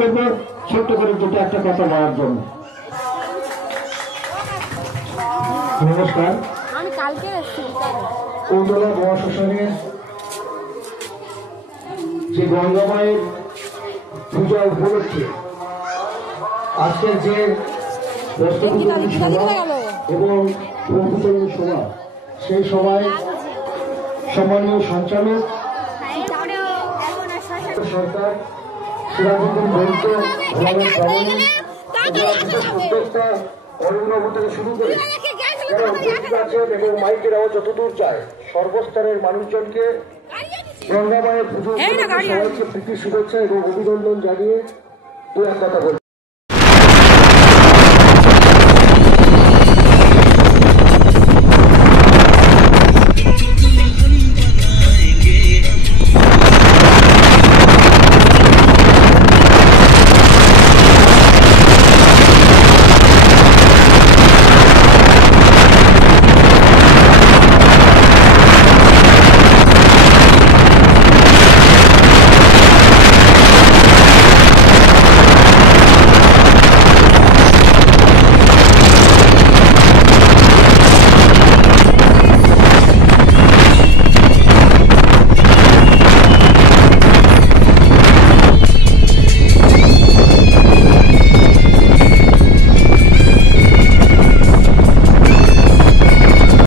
করব ছোট্ট করে দুটো একটা কথা বলার জন্য। নমস্কার। কৌতলা মহাশ্মশানের যে গঙ্গা মায়ের পূজা উপলক্ষে আজকের যে সভা এবং প্রভূতরী সভা, সেই সভায় সম্মানীয় সঞ্চালক সরকার, সিরাজুদ্দিন বৈদ্য, উদ্যোক্তা অরুণবাবু থেকে শুরু করে যারা উপস্থিত আছেন এবং মাইকের আওয়াজ যতদূর যায় সর্বস্তরের মানুষজনকে গঙ্গা মায়ের পুজো সবাইকে প্রীতি শুভেচ্ছা এবং অভিনন্দন জানিয়ে দু এক কথা বলছি।